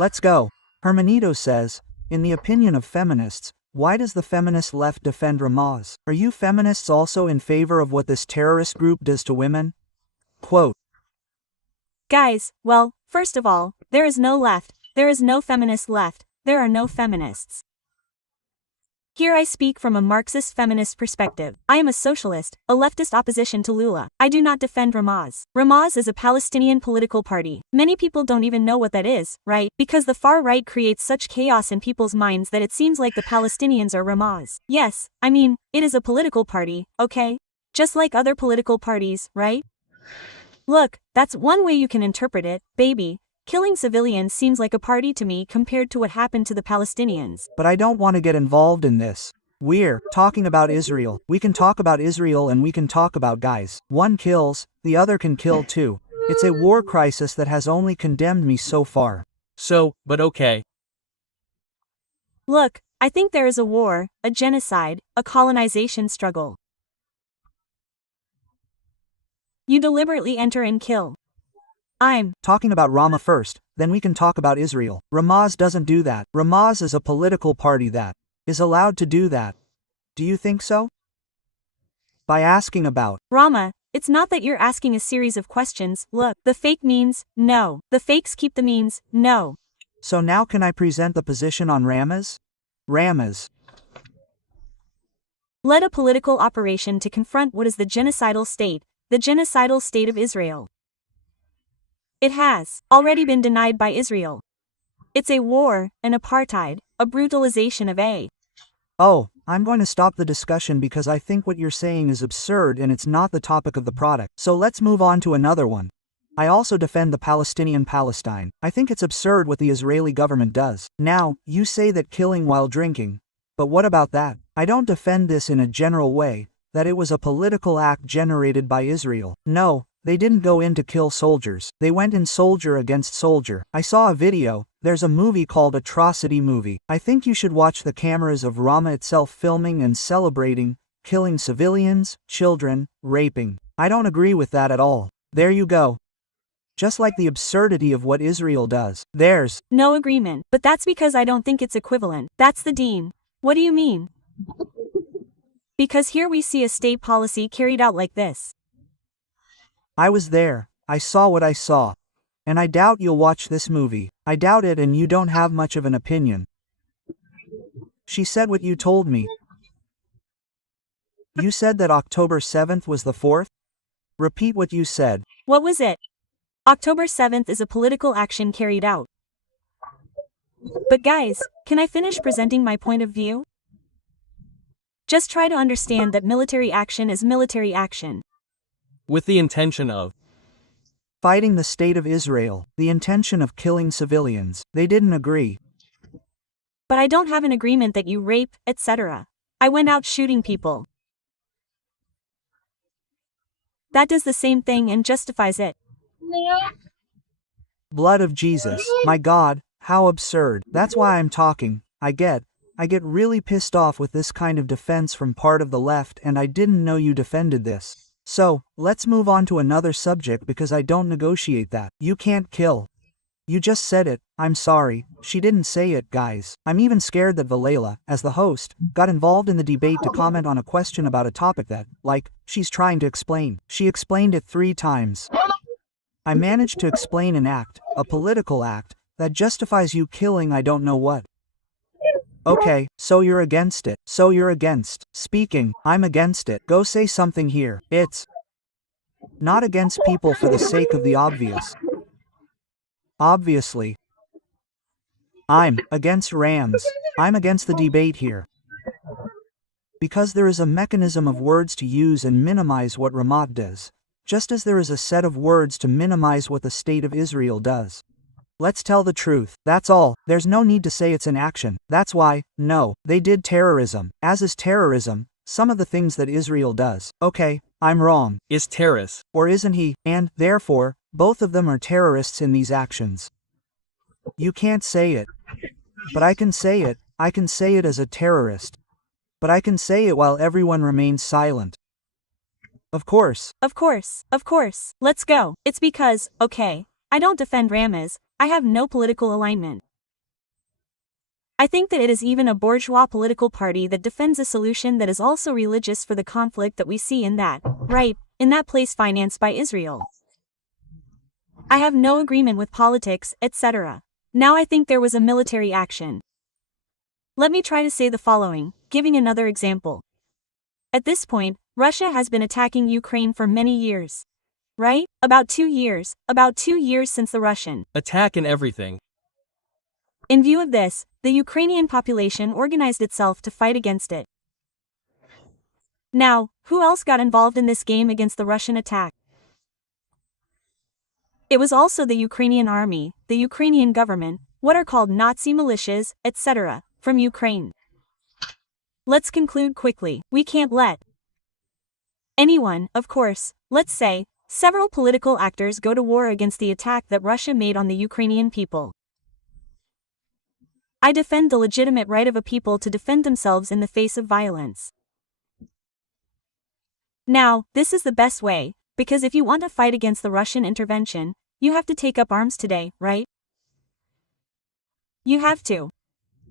Let's go. Hermanito says, in the opinion of feminists, why does the feminist left defend Ramaz? Are you feminists also in favor of what this terrorist group does to women? Quote. Guys, well, first of all, there is no left, there is no feminist left, there are no feminists. Here I speak from a Marxist feminist perspective. I am a socialist, a leftist opposition to Lula. I do not defend Ramaz. Ramaz is a Palestinian political party. Many people don't even know what that is, right? Because the far right creates such chaos in people's minds that it seems like the Palestinians are Ramaz. Yes, I mean, it is a political party, okay? Just like other political parties, right? Look, that's one way you can interpret it, baby. Killing civilians seems like a party to me compared to what happened to the Palestinians. But I don't want to get involved in this. We're talking about Israel. We can talk about Israel and we can talk about guys. One kills, the other can kill too. It's a war crisis that has only condemned me so far. But okay. Look, I think there is a war, a genocide, a colonization struggle. You deliberately enter and kill. I'm talking about Rama first, then we can talk about Israel. Ramaz doesn't do that. Ramaz is a political party that is allowed to do that. Do you think so? By asking about Rama, it's not that you're asking a series of questions. Look, the fake means no. The fakes keep the means no. So now can I present the position on Ramaz? Ramaz led a political operation to confront what is the genocidal state of Israel. It has already been denied by Israel. It's a war, an apartheid, a brutalization of a. Oh, I'm going to stop the discussion because I think what you're saying is absurd and it's not the topic of the product. So let's move on to another one. I also defend the Palestinian Palestine. I think it's absurd what the Israeli government does. Now, you say that killing while drinking. But what about that? I don't defend this in a general way, that it was a political act generated by Israel. No. They didn't go in to kill soldiers. They went in soldier against soldier. I saw a video. There's a movie called Atrocity Movie. I think you should watch the cameras of Rama itself filming and celebrating, killing civilians, children, raping. I don't agree with that at all. There you go. Just like the absurdity of what Israel does. There's no agreement, but that's because I don't think it's equivalent. That's the dean. What do you mean? Because here we see a state policy carried out like this. I was there, I saw what I saw. And I doubt you'll watch this movie. I doubt it and you don't have much of an opinion. She said what you told me. You said that October 7th was the 4th? Repeat what you said. What was it? October 7th is a political action carried out. But guys, can I finish presenting my point of view? Just try to understand that military action is military action. With the intention of fighting the state of Israel, the intention of killing civilians. They didn't agree. But I don't have an agreement that you rape, etc. I went out shooting people. That does the same thing and justifies it. Blood of Jesus, my God, how absurd. That's why I'm talking. I get really pissed off with this kind of defense from part of the left and I didn't know you defended this. So, let's move on to another subject because I don't negotiate that. You can't kill. You just said it. I'm sorry. She didn't say it, guys. I'm even scared that Vilela, as the host, got involved in the debate to comment on a question about a topic that, like, she's trying to explain. She explained it 3 times. I managed to explain an act, a political act, that justifies you killing I don't know what. Okay, so you're against it. So you're against speaking. I'm against it. Go say something here. It's not against people for the sake of the obvious. Obviously. I'm against Rams. I'm against the debate here. Because there is a mechanism of words to use and minimize what Ramat does, just as there is a set of words to minimize what the state of Israel does. Let's tell the truth. That's all. There's no need to say it's an action. That's why, no, they did terrorism. As is terrorism, some of the things that Israel does. Okay, I'm wrong. Is terrorist. Or isn't he? And, therefore, both of them are terrorists in these actions. You can't say it. But I can say it. I can say it as a terrorist. But I can say it while everyone remains silent. Of course. Of course. Of course. Let's go. It's because, okay, I don't defend Ramaz. I have no political alignment. I think that it is even a bourgeois political party that defends a solution that is also religious for the conflict that we see in that, right, in that place financed by Israel. I have no agreement with politics, etc. Now I think there was a military action. Let me try to say the following, giving another example. At this point, Russia has been attacking Ukraine for many years. Right? About 2 years since the Russian attack and everything. In view of this, the Ukrainian population organized itself to fight against it. Now, who else got involved in this game against the Russian attack? It was also the Ukrainian army, the Ukrainian government, what are called Nazi militias, etc., from Ukraine. Let's conclude quickly. We can't let anyone, of course, let's say, several political actors go to war against the attack that Russia made on the Ukrainian people. I defend the legitimate right of a people to defend themselves in the face of violence. Now, this is the best way, because if you want to fight against the Russian intervention, you have to take up arms today, right? You have to.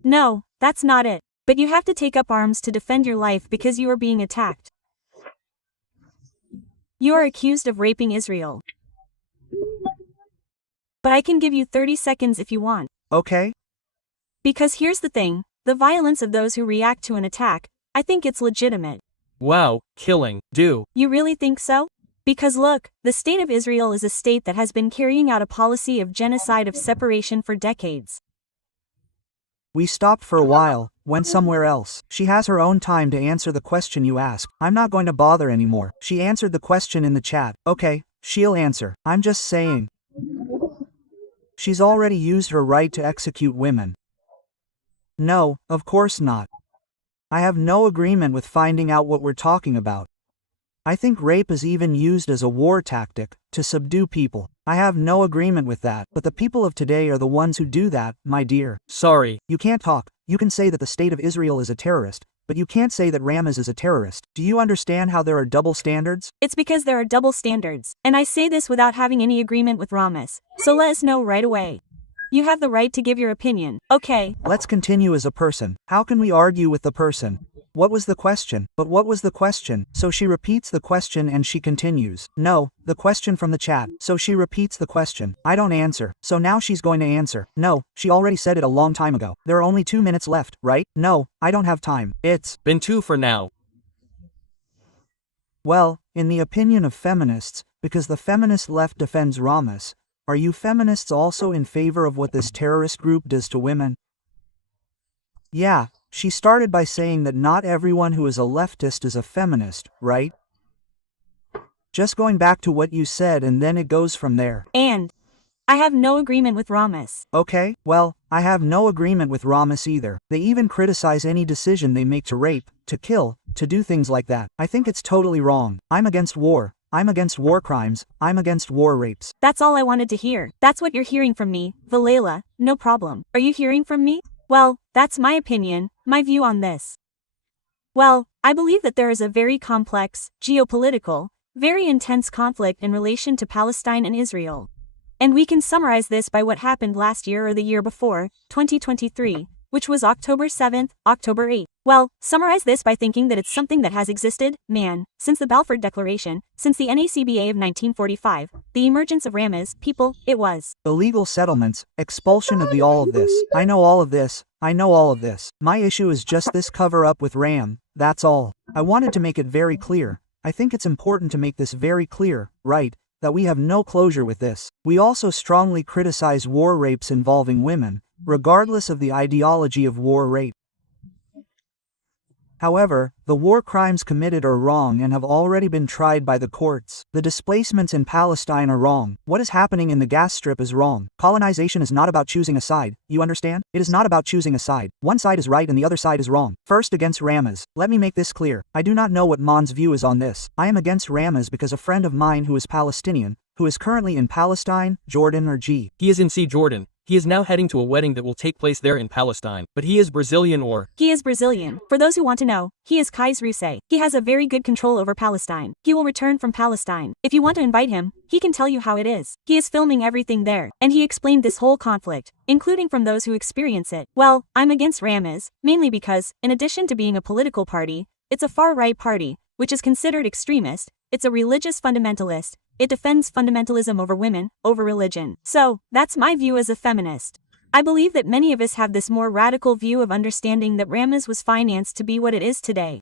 No, that's not it. But you have to take up arms to defend your life because you are being attacked. You are accused of raping Israel. But I can give you 30 seconds if you want. Okay? Because here's the thing, the violence of those who react to an attack, I think it's legitimate. Wow, killing, do. You really think so? Because look, the state of Israel is a state that has been carrying out a policy of genocide of separation for decades. We stopped for a while, went somewhere else. She has her own time to answer the question you ask. I'm not going to bother anymore. She answered the question in the chat. Okay, she'll answer. I'm just saying. She's already used her right to execute women. No, of course not. I have no agreement with finding out what we're talking about. I think rape is even used as a war tactic, to subdue people. I have no agreement with that, but the people of today are the ones who do that, my dear. Sorry. You can't talk. You can say that the state of Israel is a terrorist, but you can't say that Ramez is a terrorist. Do you understand how there are double standards? It's because there are double standards, and I say this without having any agreement with Ramez, so let us know right away. You have the right to give your opinion, okay? Let's continue as a person. How can we argue with the person? What was the question? But what was the question? So she repeats the question and she continues. No, the question from the chat. So she repeats the question. I don't answer. So now she's going to answer. No, she already said it a long time ago. There are only 2 minutes left, right? No, I don't have time. It's been 2 for now. Well, in the opinion of feminists, because the feminist left defends Ramez, are you feminists also in favor of what this terrorist group does to women? Yeah, she started by saying that not everyone who is a leftist is a feminist, right? Just going back to what you said and then it goes from there. And I have no agreement with Ramez. Okay, well, I have no agreement with Ramez either. They even criticize any decision they make to rape, to kill, to do things like that. I think it's totally wrong. I'm against war. I'm against war crimes. I'm against war rapes. That's all I wanted to hear. That's what you're hearing from me, Vilela, no problem. Are you hearing from me? Well, that's my opinion, my view on this. Well, I believe that there is a very complex, geopolitical, very intense conflict in relation to Palestine and Israel. And we can summarize this by what happened last year or the year before, 2023, which was October 7th, October 8th. Well, summarize this by thinking that it's something that has existed, man, since the Balfour Declaration, since the NACBA of 1945, the emergence of Ramez, people, it was illegal settlements, expulsion of the all of this. I know all of this. I know all of this. My issue is just this cover-up with Ram, that's all. I wanted to make it very clear. I think it's important to make this very clear, right, that we have no closure with this. We also strongly criticize war rapes involving women, regardless of the ideology of war rape. However, the war crimes committed are wrong and have already been tried by the courts. The displacements in Palestine are wrong. What is happening in the gas strip is wrong. Colonization is not about choosing a side, you understand? It is not about choosing a side. One side is right and the other side is wrong. First against Ramez. Let me make this clear. I do not know what Mon's view is on this. I am against Ramez because a friend of mine who is Palestinian, who is currently in Palestine, Jordan or G. He is in C. Jordan. He is now heading to a wedding that will take place there in Palestine. But he is Brazilian or... He is Brazilian. For those who want to know, he is Kais Ruse. He has a very good control over Palestine. He will return from Palestine. If you want to invite him, he can tell you how it is. He is filming everything there, and he explained this whole conflict, including from those who experience it. Well, I'm against Ramas, mainly because, in addition to being a political party, it's a far-right party, which is considered extremist. It's a religious fundamentalist. It defends fundamentalism over women, over religion. So, that's my view as a feminist. I believe that many of us have this more radical view of understanding that Ramas was financed to be what it is today.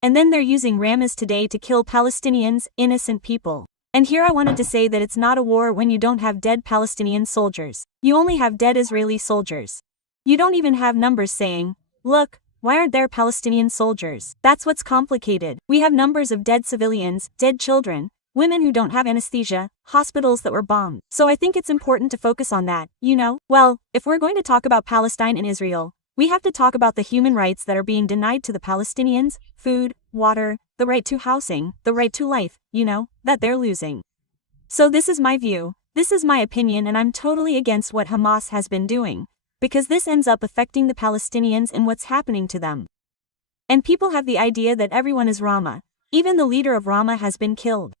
And then they're using Ramas today to kill Palestinians, innocent people. And here I wanted to say that it's not a war when you don't have dead Palestinian soldiers. You only have dead Israeli soldiers. You don't even have numbers saying, look, why aren't there Palestinian soldiers? That's what's complicated. We have numbers of dead civilians, dead children, women who don't have anesthesia, hospitals that were bombed. So I think it's important to focus on that, you know? Well, if we're going to talk about Palestine and Israel, we have to talk about the human rights that are being denied to the Palestinians, food, water, the right to housing, the right to life, you know, that they're losing. So this is my view, this is my opinion, and I'm totally against what Hamas has been doing, because this ends up affecting the Palestinians and what's happening to them. And people have the idea that everyone is Rama. Even the leader of Rama has been killed.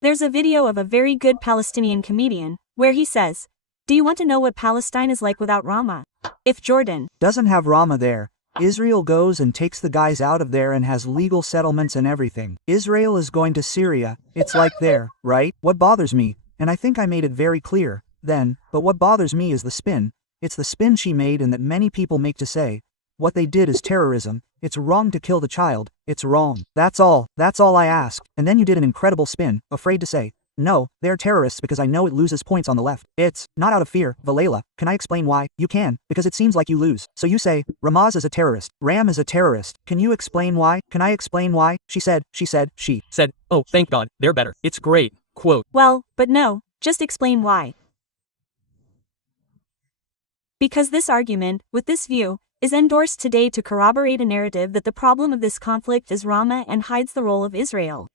There's a video of a very good Palestinian comedian, where he says, do you want to know what Palestine is like without Rama? If Jordan doesn't have Rama there, Israel goes and takes the guys out of there and has legal settlements and everything. Israel is going to Syria, it's like there, right? What bothers me, and I think I made it very clear, then, but what bothers me is the spin. It's the spin she made and that many people make to say, what they did is terrorism, it's wrong to kill the child, it's wrong. That's all I ask. And then you did an incredible spin, afraid to say, no, they're terrorists because I know it loses points on the left. It's not out of fear, Vilela. Can I explain why? You can, because it seems like you lose. So you say, Ramaz is a terrorist, Ram is a terrorist. Can you explain why? Can I explain why? She said, oh, thank God, they're better. It's great. Quote. Well, but no, just explain why. Because this argument, with this view, is endorsed today to corroborate a narrative that the problem of this conflict is Rama and hides the role of Israel.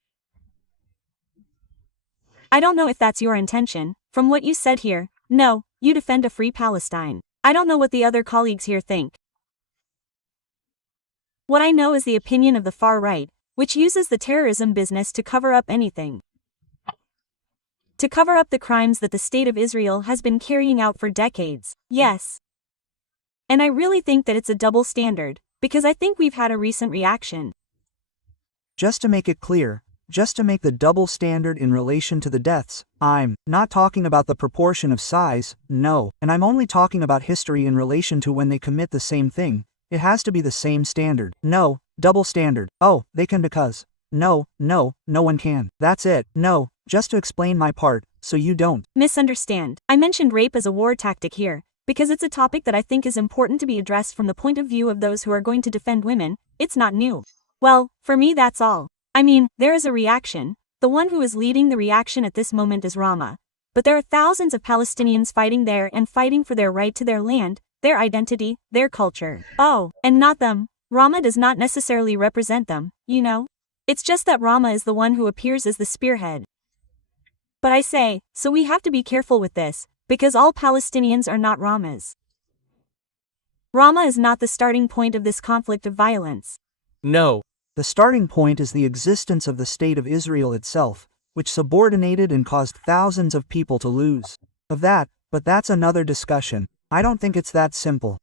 I don't know if that's your intention, from what you said here. No, you defend a free Palestine. I don't know what the other colleagues here think. What I know is the opinion of the far right, which uses the terrorism business to cover up anything. To cover up the crimes that the state of Israel has been carrying out for decades. Yes. And I really think that it's a double standard, because I think we've had a recent reaction. Just to make it clear, just to make the double standard in relation to the deaths, I'm not talking about the proportion of size, no, and I'm only talking about history in relation to when they commit the same thing. It has to be the same standard. No, double standard. Oh, they can because. No one can. That's it. No, just to explain my part, so you don't misunderstand. I mentioned rape as a war tactic here, because it's a topic that I think is important to be addressed from the point of view of those who are going to defend women. It's not new. Well, for me that's all. I mean, there is a reaction. The one who is leading the reaction at this moment is Rama. But there are thousands of Palestinians fighting there and fighting for their right to their land, their identity, their culture. Oh, and not them. Rama does not necessarily represent them, you know? It's just that Rama is the one who appears as the spearhead. But I say, so we have to be careful with this, because all Palestinians are not Ramas. Rama is not the starting point of this conflict of violence. No. The starting point is the existence of the state of Israel itself, which subordinated and caused thousands of people to lose. But that's another discussion. I don't think it's that simple.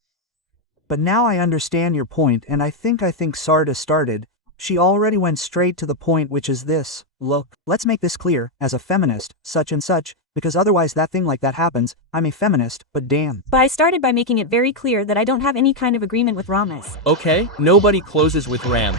But now I understand your point, and I think Sarda started. She already went straight to the point, which is this. Look, let's make this clear, as a feminist, such and such, because otherwise that thing like that happens. I'm a feminist, but damn. But I started by making it very clear that I don't have any kind of agreement with Ramas. Okay, nobody closes with Ram.